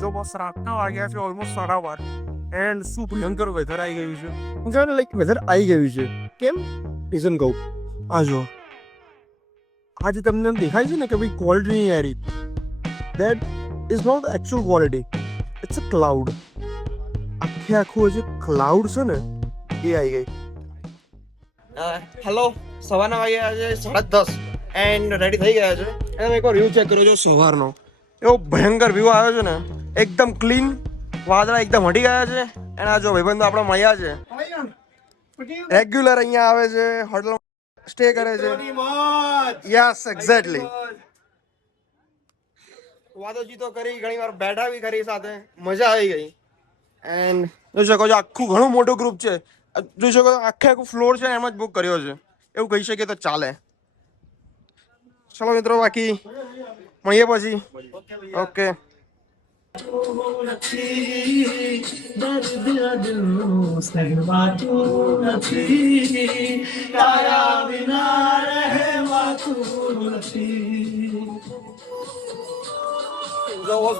જો બસ રાતના વાગ્યા છે ઓલમોસ્ટ 12:30 એન્ડ શું ભયંકર વેધર આવી ગયું છે. હું કહેવાય ને લાઈક વેધર આવી ગયું છે. કેમ રીઝન કહું. આ જો આજે તમને એમ દેખાય છે ને કે ભાઈ ક્વોલિટી નહીં યારી. That is not actual quality, it's a cloud. આખું જે ક્લાઉડ છે ને એ આવી ગઈ. હેલો, સવારના વાગ્યા છે 10:30 એન્ડ રેડી થઈ ગયા છે. અને એકવાર વ્યૂ ચેક કરો છો સવારનો. એવો ભયંકર વ્યૂ આવ્યો છે ને, એકદમ ક્લીન. વાદળા એકદમ હટી ગયા છે. અને આ જો ભાઈબંધો આપણા મળ્યા છે, રેગ્યુલર અહીંયા આવે છે, હોટલ સ્ટે કરે છે. Yes, exactly. વાદોચીતો કરી, ઘણી વાર બેઠા બી કરી સાથે, મજા આવી ગઈ. એન્ડ જોઈ શકો છો આખું ઘણું મોટું ગ્રુપ છે. જોઈ શકો આખું ફ્લોર છે એમ જ બુક કર્યો છે, એવું કહી શકીએ તો ચાલે. ચલો મિત્રો, બાકી મળીએ પછી. ઓકે.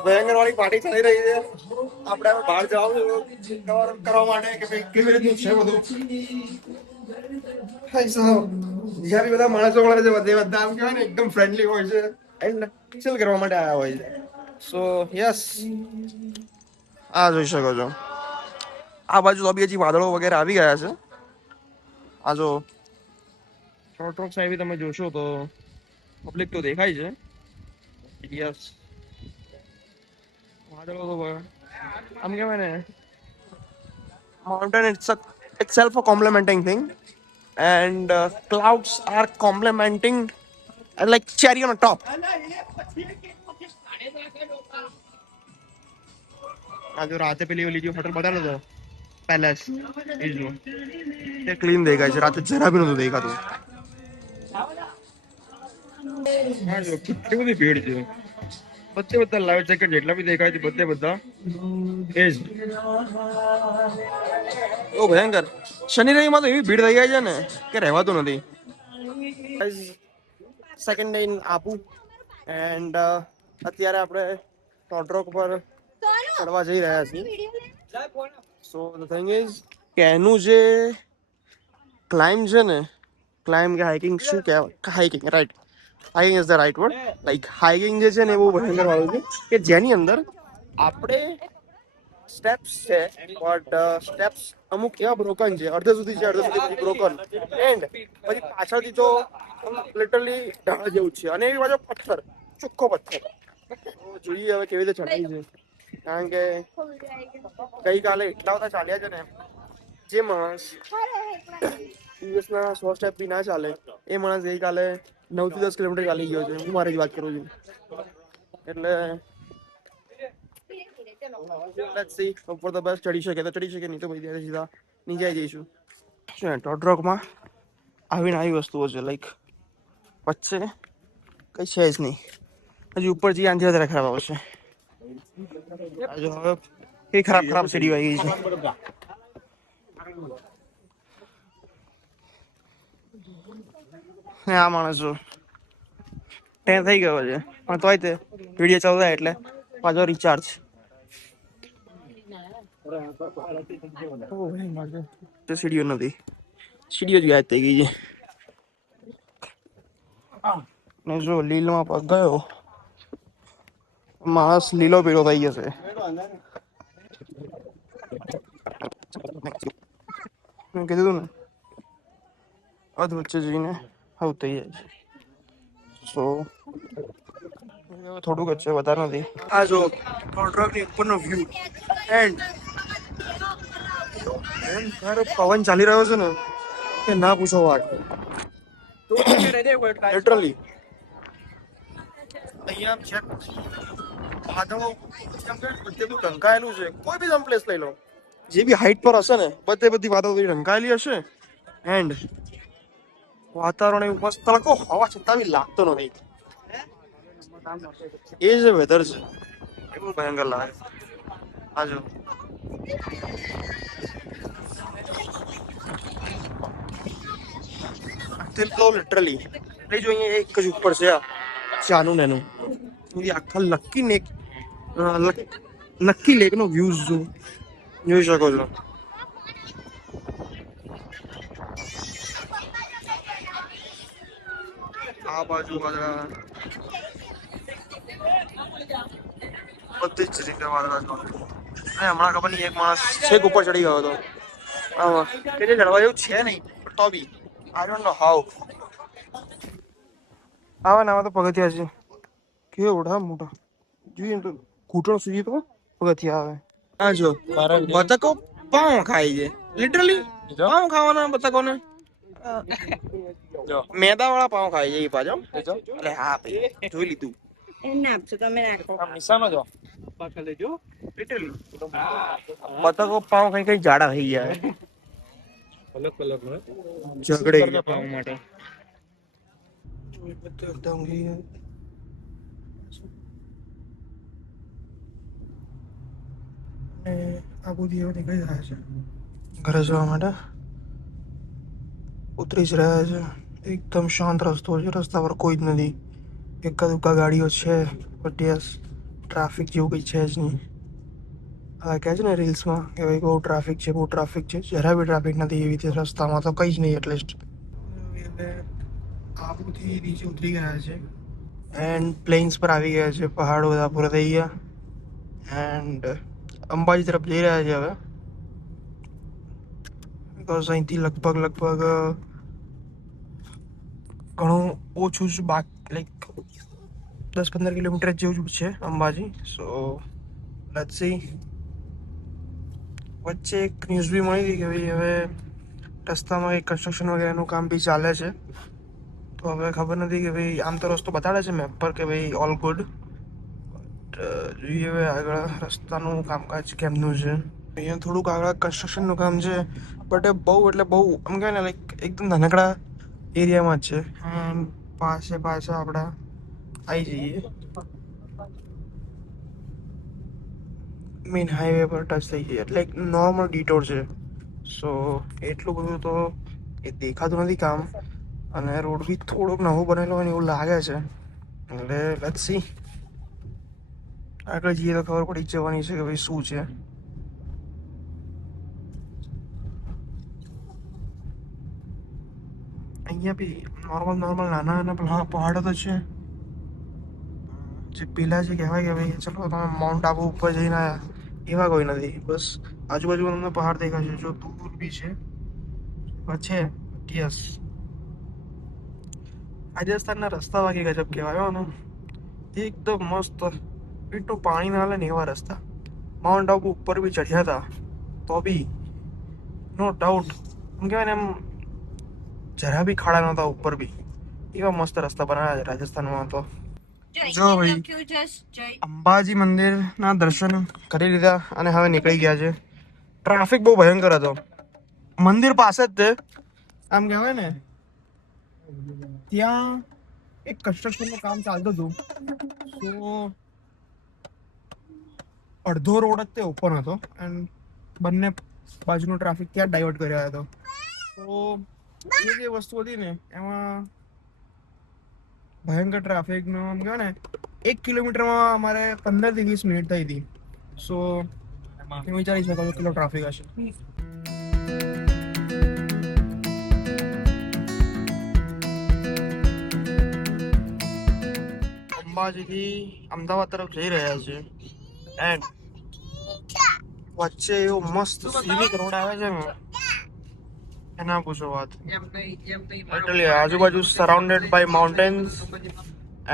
ભયંકર વાળી પાર્ટી ચાલી રહી છે. આપણે બહાર જવાનું કરવા માટે કે ભાઈ કેવી રીતનું છે બધું. જ્યારે બધા માણસો મળે છે બધા આમ કહેવાય ને એકદમ ફ્રેન્ડલી હોય છે એન્ડ ચિલ કરવા માટે આવ્યા હોય છે. સો યસ, આ જોઈ શકો છો આ બાજુ તો બી હજી વાદળો વગેરે આવી ગયા છે. આ જો શોર્ટ ટ્રોક સાહેબ તમે જોશો તો પબ્લિક તો દેખાય છે. યસ, વાદળો તો આમ કહેવાય ને mountain itself a complementing thing and clouds are complementing like cherry on a top. આ જો રાતે પેલી ઓલી જે હોટલ બતાડો તો પેલેસ એ જો તે ક્લીન દેખાય છે, રાતે જરા બી નતું દેખાતું. હા જો કેટલી બધી ભીડ છે. બધા લાઈવ જેકેટ જેટલા બી દેખાય છે બધા એ જ. ઓ ભયંકર, શનિ રવિમાં તો એવી ભીડ થઈ જાય છે ને કે રહેવાતું નથી. Second day in Abu and અત્યારે આપણે ટોડરોક પર ચડવા જઈ રહ્યા છીએ. સો ધ થિંગ ઇઝ કે એનું જે ક્લાઇમ્બ છે ને, ક્લાઇમ્બ કે હાઇકિંગ શું કહેવાય, hiking right, hiking is the right word. Like hiking જે છે ને એ બહુ ભયંકર વાળું છે કે જેની અંદર આપણે સ્ટેપ્સ છે બટ સ્ટેપ્સ અમુક એવા બ્રોકન છે, અડધે સુધી છે, અડધે સુધી પછી બ્રોકન એન્ડ પછી પાછળથી તો લિટરલી ઢાળ જેવું છે. અને એવી બાજુ પથ્થર, ચોખ્ખો પથ્થર. જોઈએ હવે કેવી રીતે ચડાવી છે, કારણ કે ગઈકાલે એટલા બધા ચાલ્યા છે ને, જે માણસ દિવસના 100 સ્ટેપ બી ના ચાલે એ માણસ ગઈકાલે 9 થી 10 કિલોમીટર ચાલી ગયો છે. હું મારી જ વાત કરું છું. એટલે લેટ્સ સી, ઉપર તો બસ ચડી શકે તો ચડી શકે, નહીં તો પછી ત્યારે સીધા નીચે જઈશું. શું ટોડરોકમાં આવીને આવી વસ્તુઓ છે, લાઈક વચ્ચે કઈ છે જ નહીં. હજી ઉપર જઈએ આનાથી વધારે ખરાબ આવશે. હવે કઈ ખરાબ સીડીઓ આવી ગઈ છે. આ માણસો ટેન થઈ ગયો છે પણ તોય તે વિડીયો ચાલુ થાય એટલે પાછો રિચાર્જ. સીડીઓ નથી, સીડીઓ જ યાદ થઈ ગઈ છે. ને જો લીલમાં પગ ગયો માણસ લીલો પીળો થઈ જશે. મેં કીધું ને અધ વચ્ચે જઈને આવું થઈ જાય છે. સો થોડુંક જ છે, વધારે નથી. આ જો ટોડરોકની ઉપરનો વ્યૂ એન્ડ પવન ચાલી રહ્યો છે ને કે ના પૂછો વાત. લિટરલી અહીંયા ચેક વાદળો બધે ઢંકાયેલું છે. કોઈ બી સમ પ્લેસ લઈ લો, જે બી હાઈટ પર હશે ને બધી વાદળો ઢંકાયેલી હશે એન્ડ વાતાવરણ એવું મસ્ત તડકો હવા છતાં બી લાગતો નથી. એ જે વેધર છે એ બહુ ભયંકર લાગે. આ જો લિટરલી લઈ જો અહીંયા એક જ ઉપર છે ચાનું ને એનું આખા લકી ને નક્કી લેકનો વ્યૂઝ જોઈ શકો છો. આ બાજુ વાદળા, બધી જ રીતે વાદળા જોવા. અને હમણાં ખબર નહીં એક માણસ છેક ઉપર ચડી ગયો હતો. આમાં કે જે ચડવા જેવું છે નહીં, પણ તો બી આઈ ડોન્ટ નો હાઉ. આવા નાવા તો પગથિયા છે કેવડા મોટા, જોઈએ ને તો ઘૂંટણ સુધી તો પગથિયા આવે. હા જો બતકો પાઉં ખાય છે, લિટરલી પાઉં ખાવાના બતકોને. મેદા વાળા પાઉં ખાય છે એ પાછો. અરે હા ભાઈ જોઈ લીધું. બતકો પાઉં કઈ કઈ જાડા થઈ જાય. ઝઘડે પાઉં માટે. આ બધી હવે નીકળી રહ્યા છે ઘરે જવા માટે. ઉતરી જ રહ્યા છે. એકદમ શાંત રસ્તો છે, રસ્તા પર કોઈ જ નથી. એકા દુકા ગાડીઓ છે, બટ યસ ટ્રાફિક જેવું કંઈ છે જ નહીં. હા કહે છે ને રીલ્સમાં કે ભાઈ બહુ ટ્રાફિક છે, બહુ ટ્રાફિક છે. જરા બી ટ્રાફિક નથી એવી રીતે રસ્તામાં તો કંઈ જ નહીં એટલીસ્ટ. આબુથી નીચે ઉતરી ગયા છે એન્ડ પ્લેન્સ પર આવી ગયા છે. પહાડો બધા પૂરા થઈ ગયા એન્ડ અંબાજી તરફ જઈ રહ્યા છે હવે. બિકોઝ અહીંથી લગભગ ઘણું ઓછું જ લાઈક 10-15 કિલોમીટર જેવું જ છે અંબાજી. So let's see. વચ્ચે એક ન્યૂઝ બી મળી હતી કે ભાઈ હવે રસ્તામાં એક કન્સ્ટ્રક્શન વગેરેનું કામ બી ચાલે છે. તો હવે ખબર નથી કે ભાઈ આમ તો રસ્તો બતાડે છે મેપ પર કે ભાઈ ઓલ ગુડ, બટ જોઈએ હવે આગળ રસ્તાનું કામકાજ કેમનું છે. અહીંયા થોડુંક આગળ કન્સ્ટ્રક્શનનું કામ છે, બટ એ બહુ એટલે બહુ આમ કહેવાય ને લાઈક એકદમ નાનકડા એરિયામાં જ છે. એન્ડ પાછા આપણા આવી જઈએ મેઇન હાઈવે પર ટચ થઈ જઈએ એટલે એક નોર્મલ ડીટોર છે. સો એટલું બધું તો એ દેખાતું નથી કામ, અને રોડ બી થોડોક નવો બનેલો હોય ને એવું લાગે છે. એટલે લેટ્સ સી આગળ જઈએ તો ખબર પડી જ જવાની છે કે ભાઈ શું છે. અહીંયા બી નોર્મલ નાના પહાડો તો છે. જે પેલા જે કહેવાય કે ભાઈ ચલો તમે માઉન્ટ આબુ ઉપર જઈને આવ્યા એવા કોઈ નથી. બસ આજુબાજુ તમને પહાડ દેખાશે, જો દૂર બી છે છે. યસ રાજસ્થાનના રસ્તા બાકી ગજબ કહેવાય ને, એકદમ મસ્ત. એટલું પાણી ના હાલે ને એવા રસ્તા. માઉન્ટ આબુ ઉપર બી ચઢ્યા હતા તો બી નો ડાઉટ એમ કહેવાય ને એમ જરા બી ખાડા નહોતા ઉપર બી. એવા મસ્ત રસ્તા બનાવ્યા છે રાજસ્થાનમાં તો. જો ભાઈ અંબાજી મંદિરના દર્શન કરી લીધા અને હવે નીકળી ગયા છે. ટ્રાફિક બહુ ભયંકર હતો મંદિર પાસે જ તે. આમ કહેવાય ને ત્યાં એક કન્સ્ટ્રક્શનનું કામ ચાલતું હતું, તો અડધો રોડ જ તે ઓપન હતો એન્ડ બંને બાજુનો ટ્રાફિક ત્યાં ડાયવર્ટ કર્યો હતો. તો એ જે વસ્તુ હતી ને એમાં ભયંકર ટ્રાફિકનો આમ કહેવાય ને 1 કિલોમીટરમાં અમારે 15 થી 20 મિનિટ થઈ હતી. સો તમે વિચારી શકો છો કેટલો ટ્રાફિક હશે. અંબાજીથી અમદાવાદ તરફ જઈ રહ્યા છે એન્ડ વચ્ચે એવો મસ્ત સિનિક રોડ આવે છે ને એના પૂછો વાત. એટલે આજુબાજુ સરાઉન્ડેડ બાય માઉન્ટેન્સ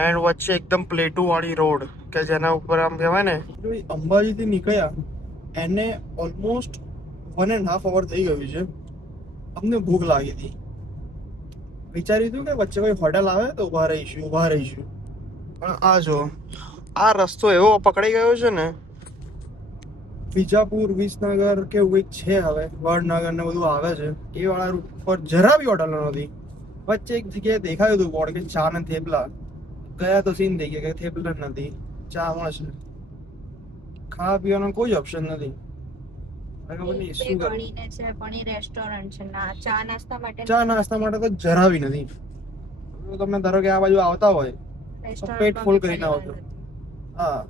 એન્ડ વચ્ચે એકદમ પ્લેટુ વાળી રોડ કે જેના ઉપર આમ કહેવાય ને અંબાજીથી નીકળ્યા એને ઓલમોસ્ટ 1.5 hour થઈ ગયું છે. અમને ભૂખ લાગી હતી, વિચાર્યું હતું કે વચ્ચે કોઈ હોટલ આવે તો ઊભા રહીશું. પણ આ જો આ રસ્તો એવો પકડાઈ ગયો છે ને, વિજાપુર વિસનગર કેવું કંઈક છે, હવે વડનગર ને બધું આવે છે એ વાળા રૂટ પર જરા બી હોટલ નથી. વચ્ચે એક જગ્યાએ દેખાયું હતું બોર્ડ કે ચા ને થેપલા. ગયા તો સીન થઈ ગયા કે થેપલા નથી, ચા મળશે. ખાવા પીવાનો કોઈ ઓપ્શન નથી. ચા નાસ્તા માટે તો જરા બી નથી. તમે ધારો કે આ બાજુ આવતા હોય તો પેટ ફૂલ કરીને આવજો. હા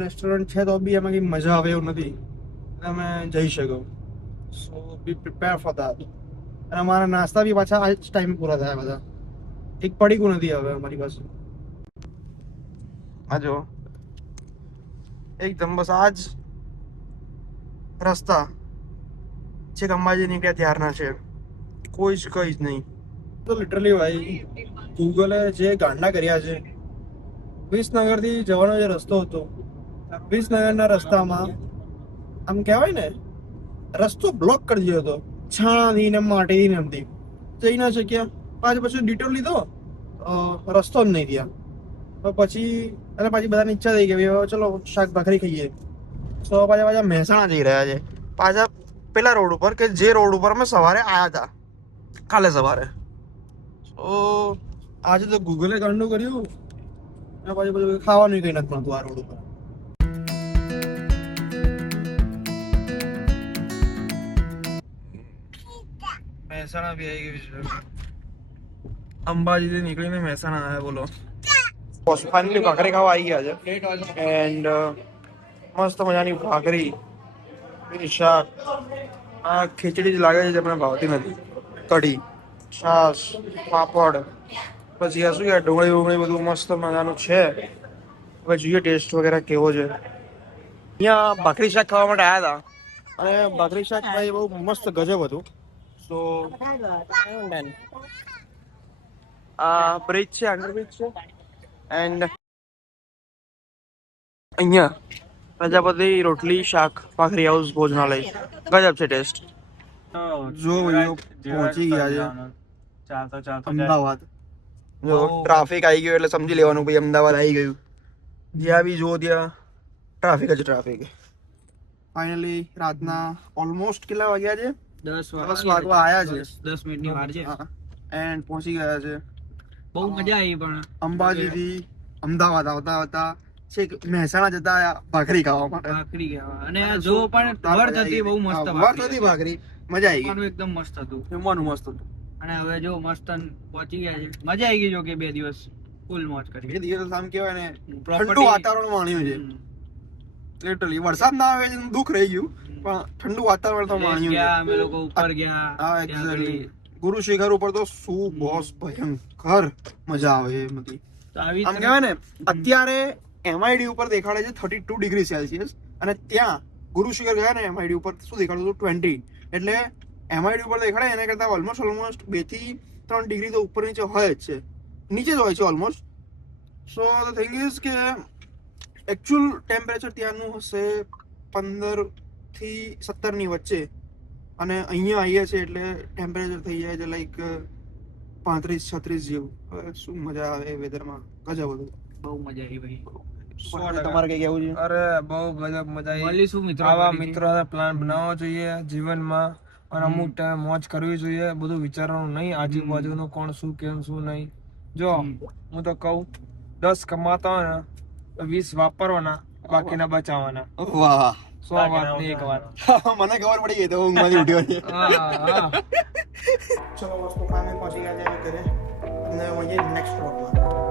રેસ્ટોરન્ટ છે તો બી એમાં કંઈ મજા આવે એવું નથી. તમે જઈ શકો. સો બી પ્રિપેર ફોર દેટ. અને અમારા નાસ્તા બી પાછા આ જ ટાઈમે પૂરા થયા બધા. એક પડીકું નથી હવે અમારી પાસે. આ જો એકદમ બસ આ જ રસ્તા છેક અંબાજી નીકળ્યા ત્યારના છે. કોઈ જ કઈ જ નહીં. તો લિટરલી ભાઈ ગૂગલે જે ગાંડા કર્યા છે. વિસનગરથી જવાનો જે રસ્તો હતો, વિસનગરના રસ્તામાં આમ કહેવાય ને રસ્તો બ્લોક કરી દીધો હતો. છાણાથી ને માટીથી એમથી જઈ ના શક્યા. પછી ડિટોર લીધો, રસ્તો જ નહીં ત્યાં. પછી બધાની ઈચ્છા થઈ ગઈ હવે ચલો શાક ભાખરી ખાઈએ. તો પાછા મહેસાણા જઈ રહ્યા છે. પાછા પેલા રોડ ઉપર કે જે રોડ ઉપર અમે સવારે આવ્યા હતા કાલે સવારે. તો આજે તો ગૂગલે ગાંડું કર્યું અને પછી ખાવાનું કંઈ નથી મળતું આ રોડ ઉપર. મહેસાણા બી આવી ગયું છે. અંબાજીથી નીકળીને મહેસાણા આવ્યા બોલો. ફાઇનલી ભાખરી ખાવા આવી ગયા છે. એન્ડ મસ્ત મજાની ભાખરી, શાક. આ ખીચડી જ લાગે છે જે મને ભાવતી નથી. કઢી, છાશ, પાપડ, પછી આ શું યાર ડુંગળી બધું મસ્ત મજાનું છે. હવે જોઈએ ટેસ્ટ વગેરે કેવો છે. અહીંયા ભાખરી શાક ખાવા માટે આવ્યા હતા અને ભાખરી શાક ભાઈ બહુ મસ્ત ગજબ હતું. સો આ બ્રિજ છે, આગળ બ્રિજ છે. એન્ડ અહીંયા પ્રજાપતિ રોટલી શાક ભાખરી હાઉસ ભોજનાલય ગજબ છે ટેસ્ટ. જો ભાઈઓ પહોંચી ગયા છે અમદાવાદ. જો ટ્રાફિક આવી ગયો એટલે સમજી લેવાનું ભાઈ અમદાવાદ આવી ગયું. જ્યાં બી જુઓ ત્યાં ટ્રાફિક જ ટ્રાફિક. ફાઇનલી રાતના ઓલમોસ્ટ કેટલા વાગ્યા છે? 10 વાગવા આવ્યા છે. 10 મિનિટની વાર છે. એન્ડ પહોંચી ગયા છે. બહુ મજા આવી. પણ અંબાજીથી અમદાવાદ આવતા છેક મહેસાણા જતા ભાખરી ખાવા માટે. ભાખરી ગયા અને જો પણ વર્થ હતી, બહુ મસ્ત વર્થ હતી ભાખરી. મજા આવી ગઈ. એકદમ મસ્ત હતું. જમવાનું મસ્ત હતું. અને હવે જો મસ્ત પહોંચી ગયા છે. મજા આવી ગઈ. જો કે 2 દિવસ ફૂલ મોજ કરી. 2 દિવસ આમ કહેવાય ને ઠંડુ વાતાવરણ માણ્યું છે. લિટરલી વરસાદ ના આવે છે દુઃખ રહી ગયું, પણ ઠંડુ વાતાવરણ તો માણ્યું છે. અમે લોકો ઉપર ગયા. હા એક્ઝેક્ટલી. ગુરુ શિખર ઉપર તો શું બોસ ભયંકર મજા આવે એમ હતી. આમ કહેવાય ને અત્યારે MID ઉપર દેખાડે છે 32 ડિગ્રી સેલ્સિયસ અને ત્યાં ગુરુ શિખર ગયા ને MID ઉપર શું દેખાડતું હતું 20. એટલે MID ઉપર દેખાડે એના કરતા ઓલમોસ્ટ 2 થી 3 ડિગ્રી તો ઉપર નીચે હોય જ છે. નીચે જ હોય છે almost. So the thing is કે એકચ્યુઅલ ટેમ્પરેચર ત્યાંનું હશે 15 થી 17 ની વચ્ચે. અને અહીંયા આવીએ છીએ એટલે ટેમ્પરેચર થઈ જાય છે લાઈક 35-36 જેવું. હવે શું મજા આવે વેધરમાં. ગજબ હતું. બહુ મજા આવી ભાઈ. તમારે કઈ કેવું છે? અરે બહુ ગજબ મજા આવી. મળીશું મિત્રો. આવા મિત્રો પ્લાન બનાવવો જોઈએ જીવનમાં અને અમુક ટાઈમ મોજ કરવી જોઈએ. બધું વિચારવાનું નહીં આજુબાજુનું કોણ શું કેમ શું નહીં. જો હું તો કહું 10 કમાતા હોય ને તો 20 વાપરવાના, બાકીના બચાવવાના. વાહ 100 વાતની એક વાત. મને ખબર પડી ગઈ તો ઊંઘમાંથી ઉઠ્યો છે. હા હા. ચલો વસ્તુ ફાઇનલ પહોંચી ગયા છે ઘરે અને મળીએ નેક્સ્ટ વ્લોગમાં.